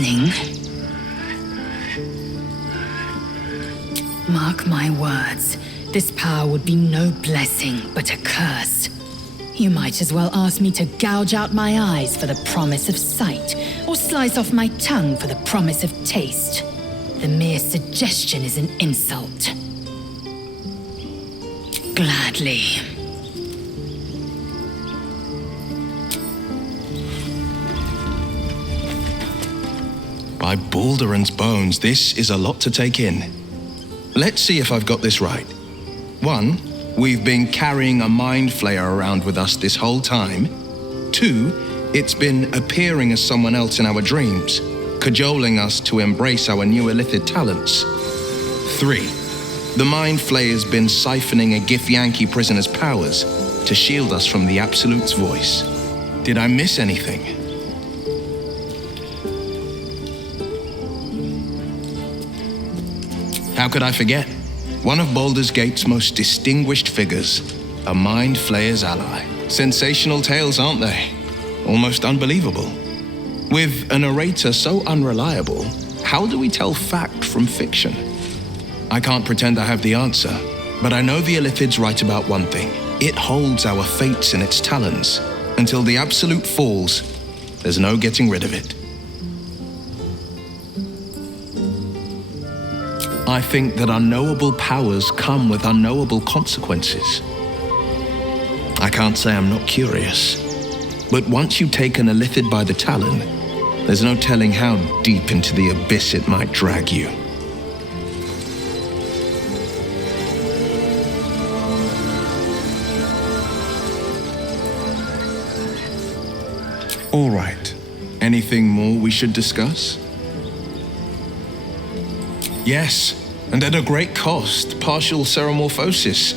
listening. Mark my words, this power would be no blessing, but a curse. You might as well ask me to gouge out my eyes for the promise of sight, or slice off my tongue for the promise of taste. The mere suggestion is an insult. Gladly. By Baldur's bones, this is a lot to take in. Let's see if I've got this right. 1, we've been carrying a mind flayer around with us this whole time. 2, it's been appearing as someone else in our dreams, cajoling us to embrace our new illithid talents. 3, the mind flayer's been siphoning a Githyanki prisoner's powers to shield us from the Absolute's voice. Did I miss anything? How could I forget? One of Baldur's Gate's most distinguished figures, a mind flayer's ally. Sensational tales, aren't they? Almost unbelievable. With a narrator so unreliable, how do we tell fact from fiction? I can't pretend I have the answer, but I know the Illithid's right about one thing. It holds our fates in its talons. Until the Absolute falls, there's no getting rid of it. I think that unknowable powers come with unknowable consequences. I can't say I'm not curious, but once you take an Illithid by the talon, there's no telling how deep into the abyss it might drag you. All right. Anything more we should discuss? Yes, and at a great cost, partial ceremorphosis.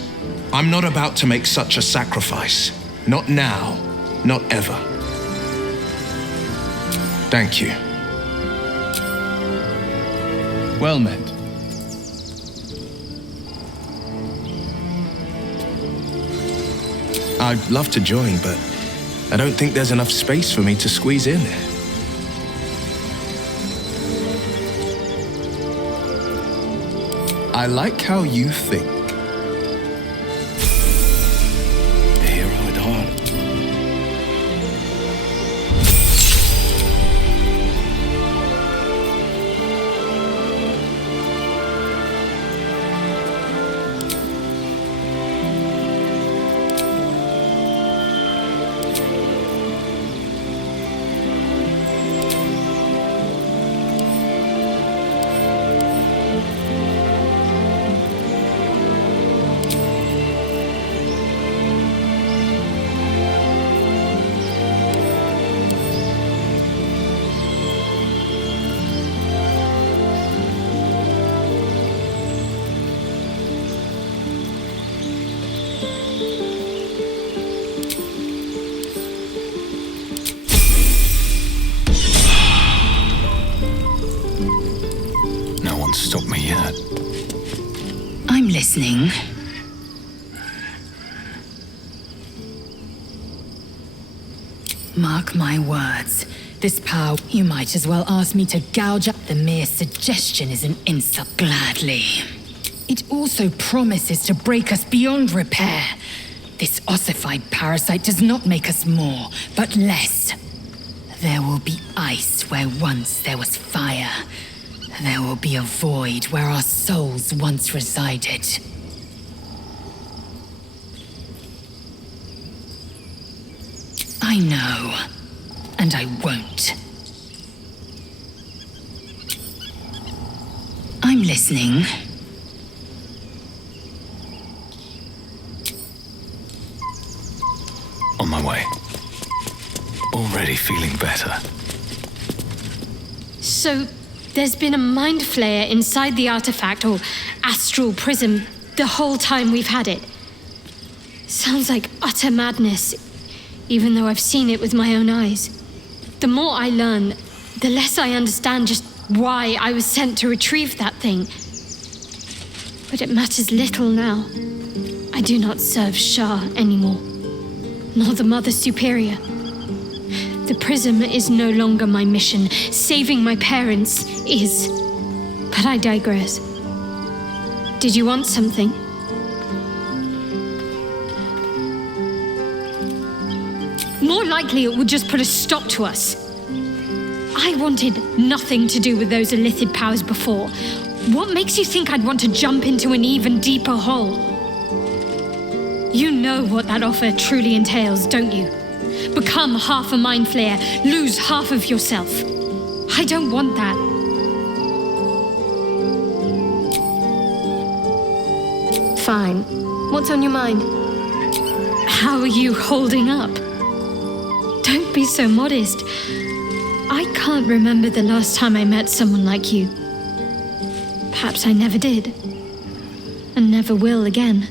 I'm not about to make such a sacrifice. Not now, not ever. Thank you. Well met. I'd love to join, but I don't think there's enough space for me to squeeze in. I like how you think. A hero at heart. Stop me yet. I'm listening. Mark my words. This power, you might as well ask me to gouge up. The mere suggestion is an insult. Gladly. It also promises to break us beyond repair. This ossified parasite does not make us more, but less. There will be ice where once there was fire. There will be a void where our souls once resided. I know, and I won't. I'm listening. On my way. Already feeling better. So, there's been a mind flayer inside the artifact, or astral prism, the whole time we've had it. Sounds like utter madness, even though I've seen it with my own eyes. The more I learn, the less I understand just why I was sent to retrieve that thing. But it matters little now. I do not serve Shah anymore, nor the Mother Superior. The prism is no longer my mission. Saving my parents is. But I digress. Did you want something? More likely it would just put a stop to us. I wanted nothing to do with those illithid powers before. What makes you think I'd want to jump into an even deeper hole? You know what that offer truly entails, don't you? Become half a mind flayer, lose half of yourself. I don't want that. Fine. What's on your mind? How are you holding up? Don't be so modest. I can't remember the last time I met someone like you. Perhaps I never did. And never will again.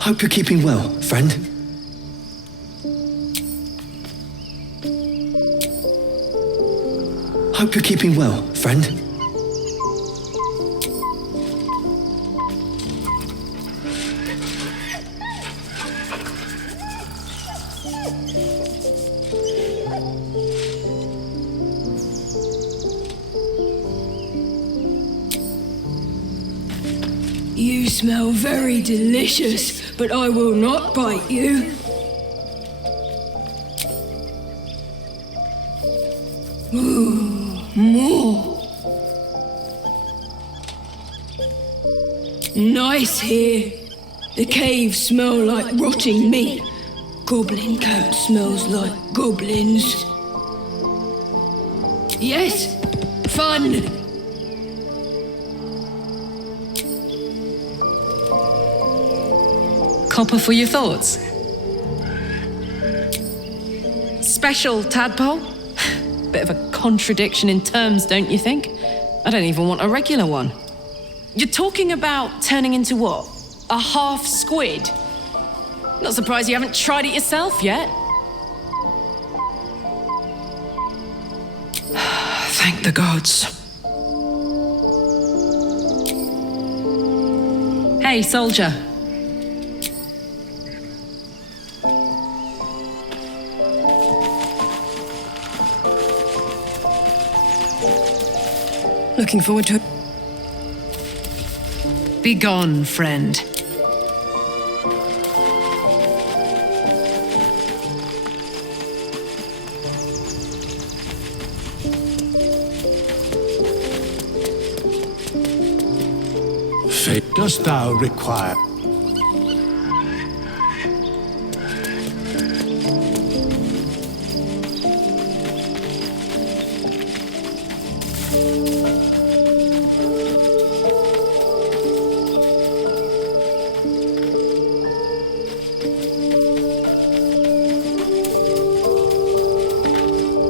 Hope you're keeping well, friend. Hope you're keeping well, friend. You smell very delicious, but I will not bite you. Ooh, more. Nice here. The caves smell like rotting meat. Goblin cat smells like goblins. Yes, fun. Copper for your thoughts. Special tadpole? Bit of a contradiction in terms, don't you think? I don't even want a regular one. You're talking about turning into what? A half squid? Not surprised you haven't tried it yourself yet. Thank the gods. Hey, soldier. Looking forward to it. Be gone, friend. Fate dost thou require?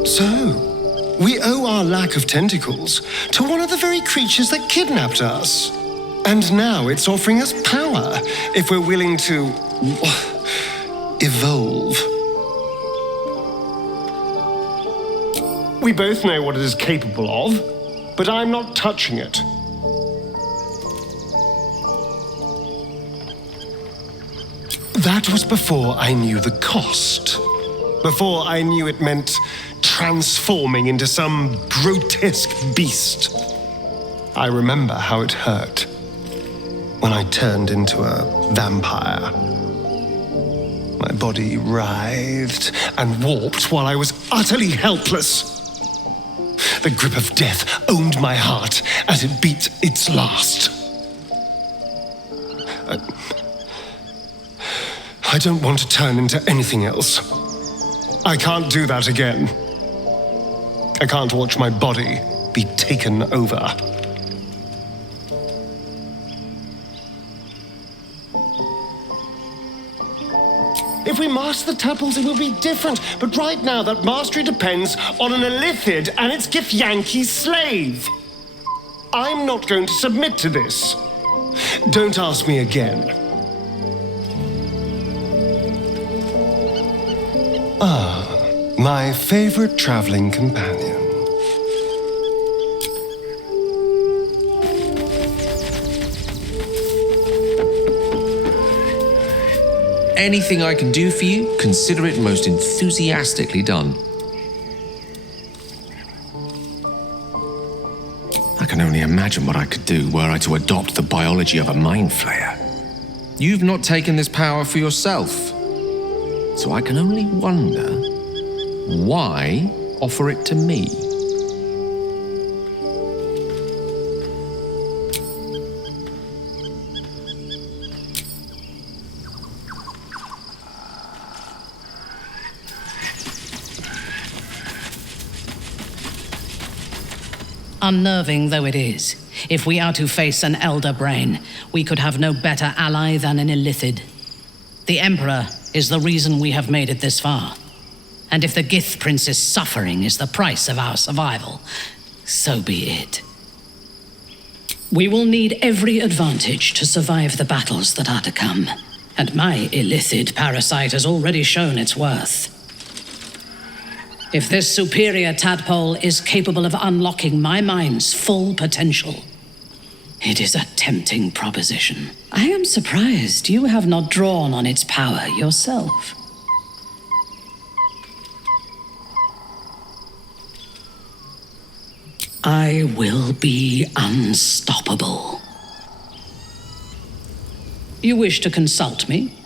So, we owe our lack of tentacles to one of the very creatures that kidnapped us. And now it's offering us power if we're willing to evolve. We both know what it is capable of, but I'm not touching it. That was before I knew the cost. Before I knew it meant transforming into some grotesque beast. I remember how it hurt when I turned into a vampire. My body writhed and warped while I was utterly helpless. The grip of death owned my heart as it beat its last. I don't want to turn into anything else. I can't do that again. I can't watch my body be taken over. If we master the tadpoles, it will be different. But right now, that mastery depends on an illithid and its Githyanki slave. I'm not going to submit to this. Don't ask me again. My favorite traveling companion. Anything I can do for you, consider it most enthusiastically done. I can only imagine what I could do were I to adopt the biology of a mind flayer. You've not taken this power for yourself, so I can only wonder why offer it to me? Unnerving though it is, if we are to face an elder brain, we could have no better ally than an illithid. The Emperor is the reason we have made it this far. And if the Gith Prince's suffering is the price of our survival, so be it. We will need every advantage to survive the battles that are to come, and my illithid parasite has already shown its worth. If this superior tadpole is capable of unlocking my mind's full potential, it is a tempting proposition. I am surprised you have not drawn on its power yourself. I will be unstoppable. You wish to consult me?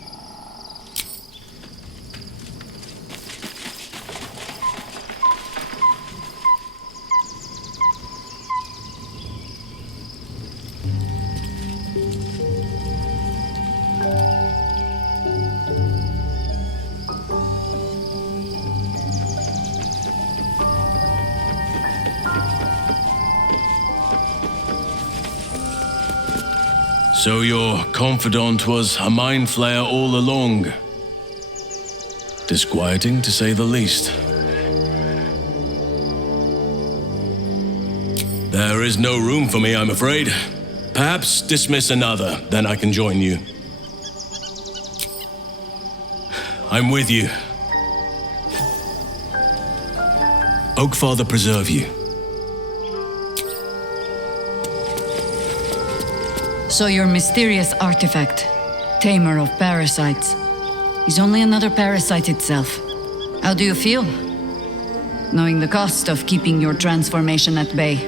So your confidant was a mind flayer all along. Disquieting, to say the least. There is no room for me, I'm afraid. Perhaps dismiss another, then I can join you. I'm with you. Oakfather preserve you. So your mysterious artifact, tamer of parasites, is only another parasite itself. How do you feel? Knowing the cost of keeping your transformation at bay.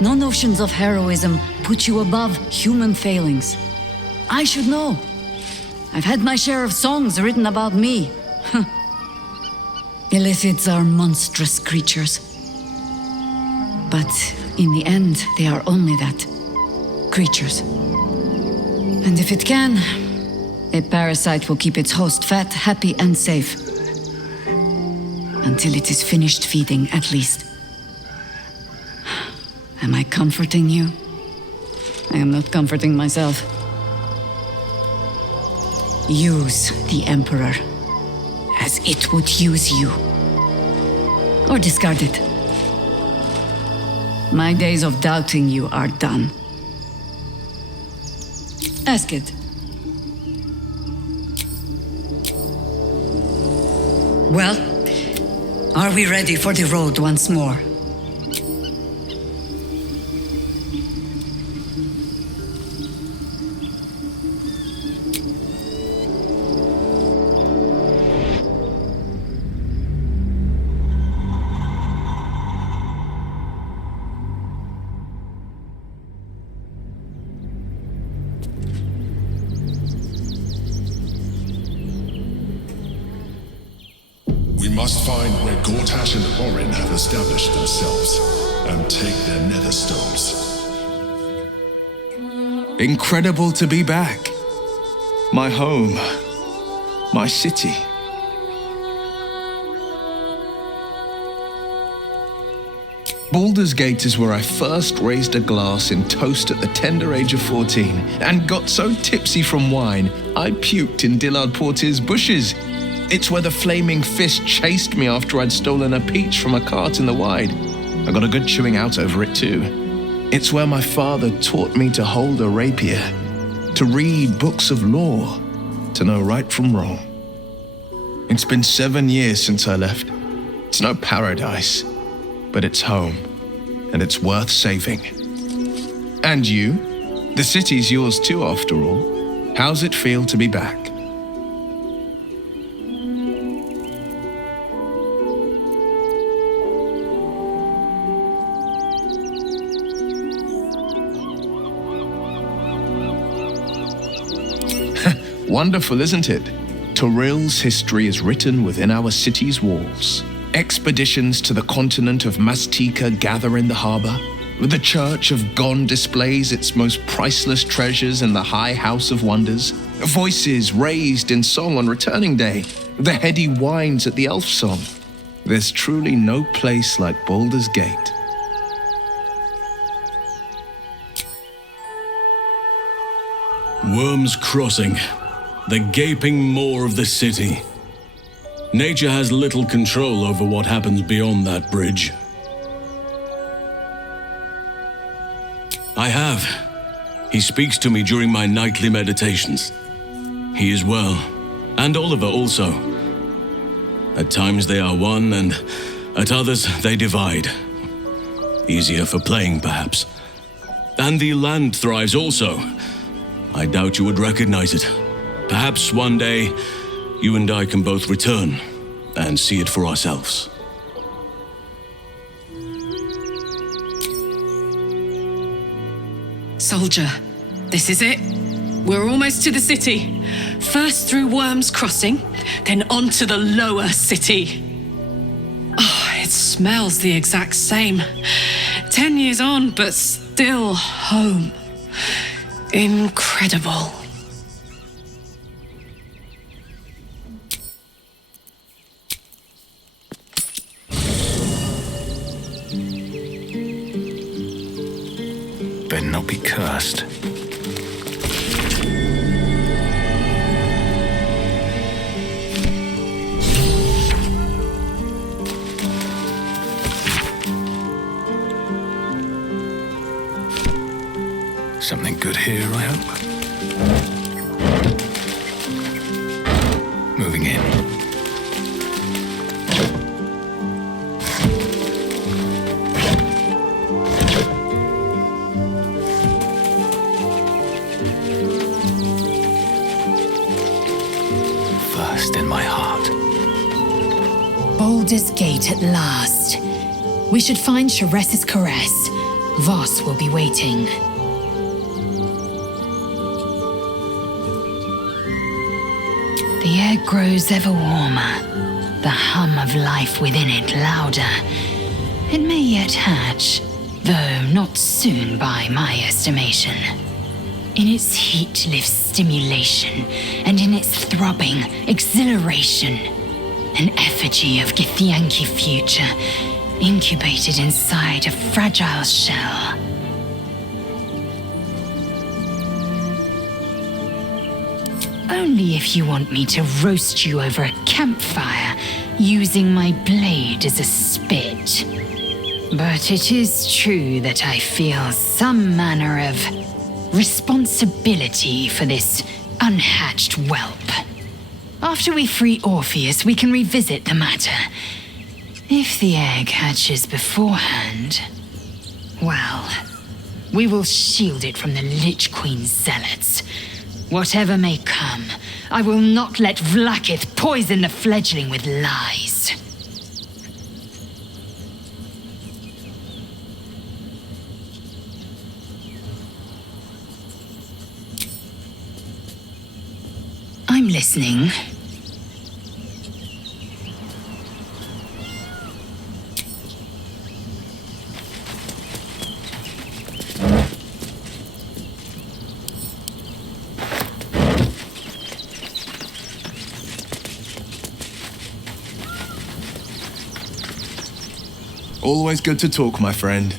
No notions of heroism put you above human failings. I should know. I've had my share of songs written about me. Illithids are monstrous creatures. But in the end, they are only that. Creatures. And if it can, a parasite will keep its host fat, happy, and safe. Until it is finished feeding, at least. Am I comforting you? I am not comforting myself. Use the Emperor as it would use you. Or discard it. My days of doubting you are done. Ask it. Well, are we ready for the road once more? We must find where Gortash and Orin have established themselves, and take their nether stones. Incredible to be back. My home. My city. Baldur's Gate is where I first raised a glass in toast at the tender age of 14 and got so tipsy from wine, I puked in Dillard Portier's bushes. It's where the flaming fist chased me after I'd stolen a peach from a cart in the Wide. I got a good chewing out over it too. It's where my father taught me to hold a rapier, to read books of law, to know right from wrong. It's been 7 years since I left. It's no paradise, but it's home, and it's worth saving. And you? The city's yours too, after all. How's it feel to be back? Wonderful, isn't it? Torril's history is written within our city's walls. Expeditions to the continent of Mastika gather in the harbor. The Church of Gon displays its most priceless treasures in the High House of Wonders. Voices raised in song on returning day. The heady wines at the Elf Song. There's truly no place like Baldur's Gate. Worm's Crossing, the gaping maw of the city. Nature has little control over what happens beyond that bridge. I have. He speaks to me during my nightly meditations. He is well, and Oliver also. At times they are one, and at others they divide. Easier for playing, perhaps. And the land thrives also. I doubt you would recognize it. Perhaps one day, you and I can both return and see it for ourselves. Soldier, this is it. We're almost to the city. First through Worm's Crossing, then on to the lower city. Oh, it smells the exact same. 10 years on, but still home. Incredible. Better not be cursed. Something good here, I hope. Moving in. First in my heart. Baldur's Gate at last. We should find Sharess's caress. Voss will be waiting. The air grows ever warmer, the hum of life within it louder. It may yet hatch, though not soon by my estimation. In its heat lives stimulation, and in its throbbing, exhilaration. An effigy of Githyanki future, incubated inside a fragile shell. Only if you want me to roast you over a campfire, using my blade as a spit. But it is true that I feel some manner of responsibility for this unhatched whelp. After we free Orpheus, we can revisit the matter. If the egg hatches beforehand, well, we will shield it from the Lich Queen's zealots. Whatever may come, I will not let Vlaakith poison the fledgling with lies. I'm listening. Always good to talk, my friend.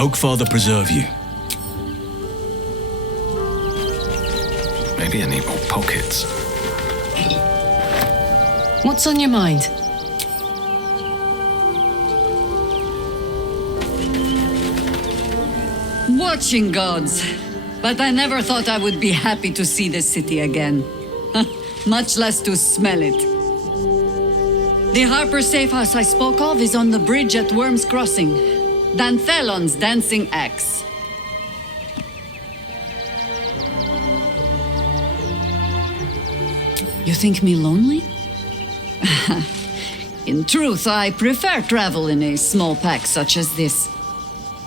Oakfather preserve you. Maybe I need more pockets. What's on your mind? Watching gods. But I never thought I would be happy to see the city again. Much less to smell it. The Harper safe house I spoke of is on the bridge at Worm's Crossing. Danthelon's dancing axe. You think me lonely? In truth, I prefer travel in a small pack such as this.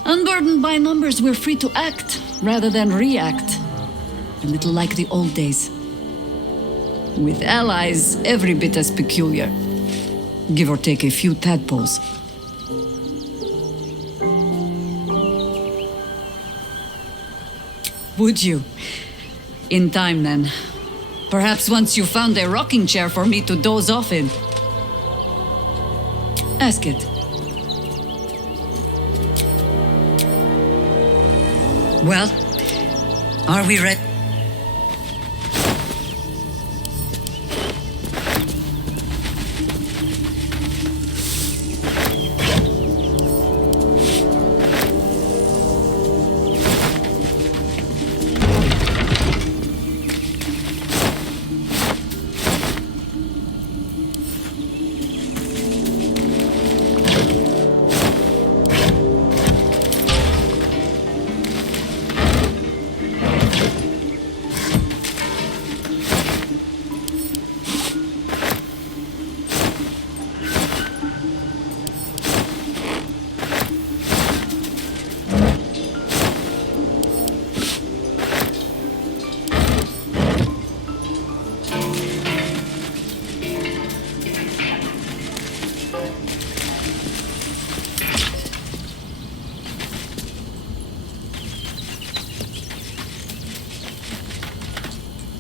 Unburdened by numbers, we're free to act rather than react. A little like the old days. With allies every bit as peculiar. Give or take a few tadpoles. Would you? In time, then. Perhaps once you found a rocking chair for me to doze off in. Ask it. Well, are we ready?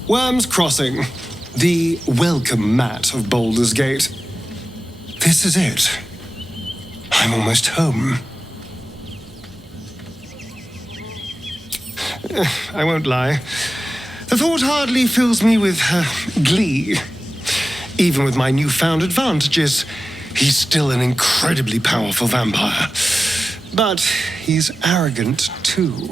Worm's Crossing, the welcome mat of Baldur's Gate. This is it. I'm almost home. I won't lie. The thought hardly fills me with glee. Even with my newfound advantages, he's still an incredibly powerful vampire. But he's arrogant too.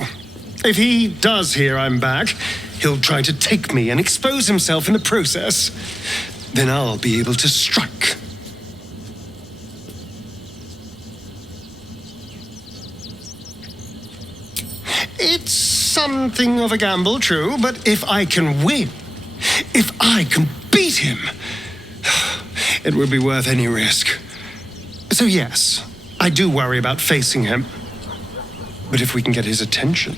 If he does hear I'm back, he'll try to take me and expose himself in the process. Then I'll be able to strike. It's something of a gamble, true, but if I can win, if I can beat him, it would be worth any risk. So yes, I do worry about facing him. But if we can get his attention,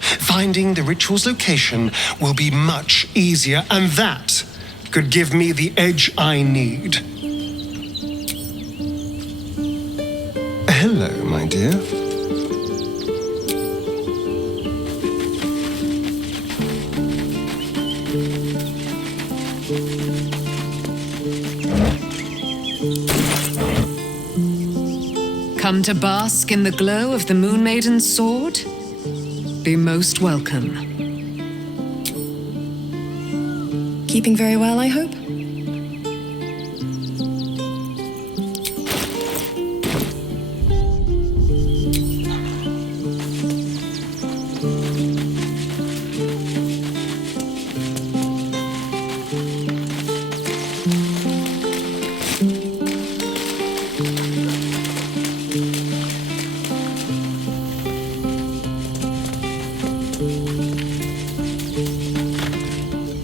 finding the ritual's location will be much easier, and that could give me the edge I need. Hello, my dear. Come to bask in the glow of the Moon Maiden's sword? Be most welcome. Keeping very well, I hope?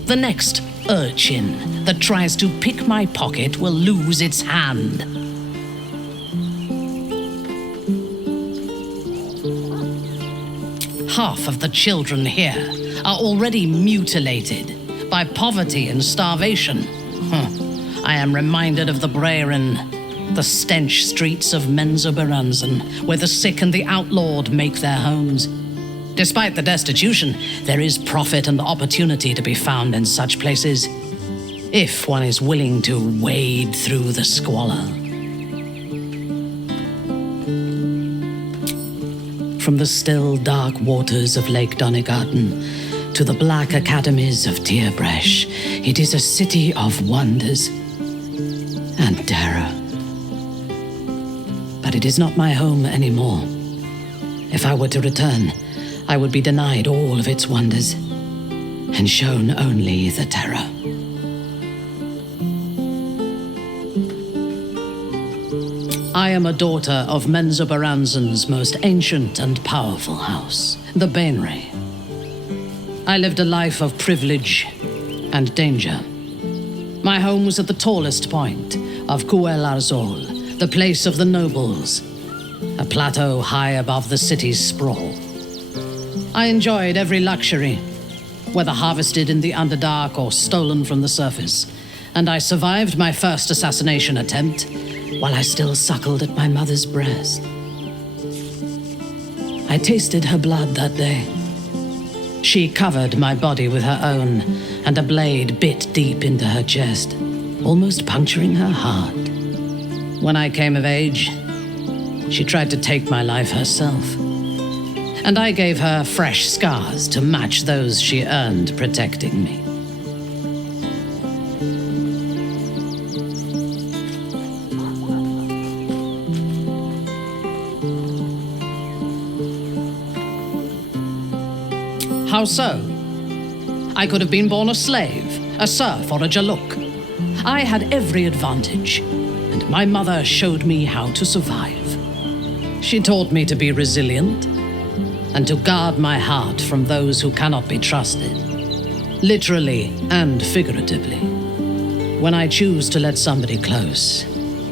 The next urchin that tries to pick my pocket will lose its hand. Half of the children here are already mutilated by poverty and starvation. I am reminded of the Brerin, the stench streets of Menzoberranzan, where the sick and the outlawed make their homes. Despite the destitution, there is profit and opportunity to be found in such places, if one is willing to wade through the squalor. From the still, dark waters of Lake Donegarten to the black academies of Tierbresh, it is a city of wonders and terror. But it is not my home anymore. If I were to return, I would be denied all of its wonders and shown only the terror. I am a daughter of Menzoberranzan's most ancient and powerful house, the Bainray. I lived a life of privilege and danger. My home was at the tallest point of Cuel Arzol, the place of the nobles, a plateau high above the city's sprawl. I enjoyed every luxury, whether harvested in the Underdark or stolen from the surface, and I survived my first assassination attempt while I still suckled at my mother's breast. I tasted her blood that day. She covered my body with her own, and a blade bit deep into her chest, almost puncturing her heart. When I came of age, she tried to take my life herself, and I gave her fresh scars to match those she earned protecting me. How so? I could have been born a slave, a serf, or a jaluk. I had every advantage, and my mother showed me how to survive. She taught me to be resilient and to guard my heart from those who cannot be trusted, literally and figuratively. When I choose to let somebody close,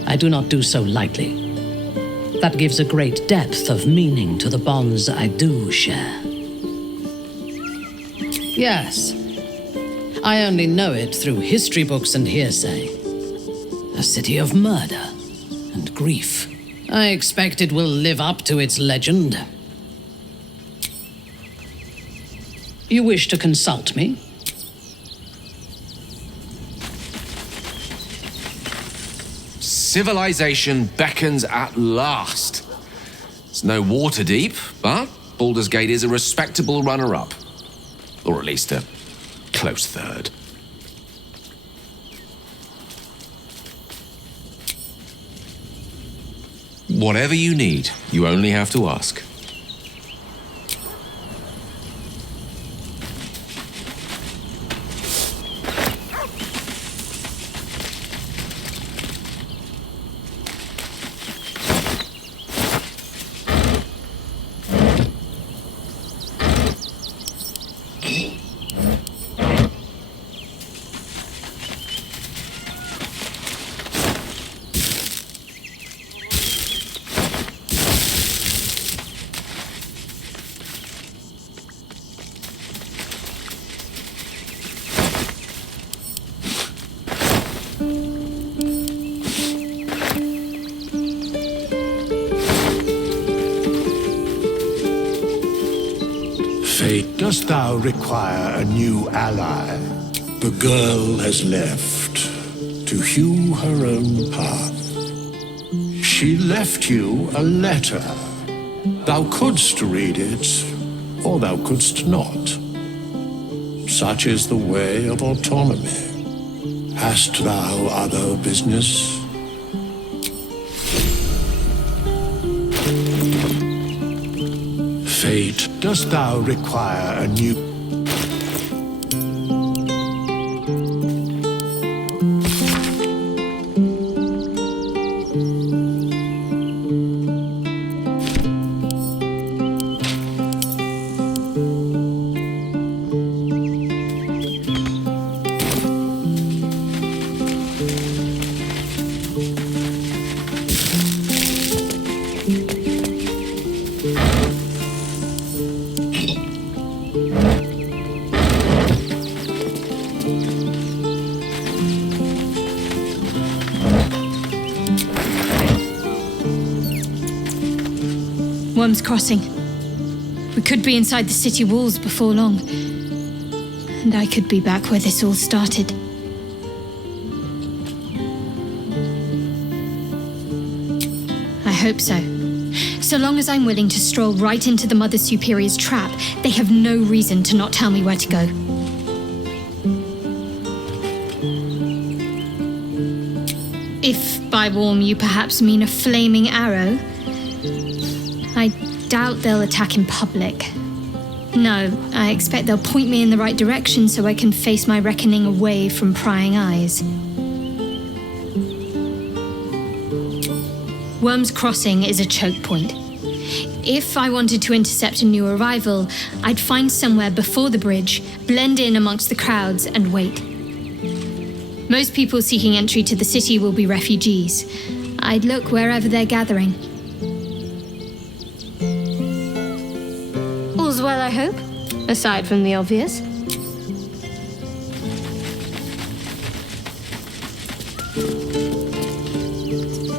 I do not do so lightly. That gives a great depth of meaning to the bonds I do share. Yes, I only know it through history books and hearsay. A city of murder and grief. I expect it will live up to its legend. You wish to consult me? Civilization beckons at last. It's no Waterdeep, but Baldur's Gate is a respectable runner-up. Or at least a close third. Whatever you need, you only have to ask. Dost thou require a new ally? The girl has left to hew her own path. She left you a letter. Thou couldst read it, or thou couldst not. Such is the way of autonomy. Hast thou other business? Fate, dost thou require a new... Worm's Crossing. We could be inside the city walls before long. And I could be back where this all started. I hope so. So long as I'm willing to stroll right into the Mother Superior's trap, they have no reason to not tell me where to go. If by warm you perhaps mean a flaming arrow, I doubt they'll attack in public. No, I expect they'll point me in the right direction so I can face my reckoning away from prying eyes. Worm's Crossing is a choke point. If I wanted to intercept a new arrival, I'd find somewhere before the bridge, blend in amongst the crowds, and wait. Most people seeking entry to the city will be refugees. I'd look wherever they're gathering. All's well, I hope, aside from the obvious.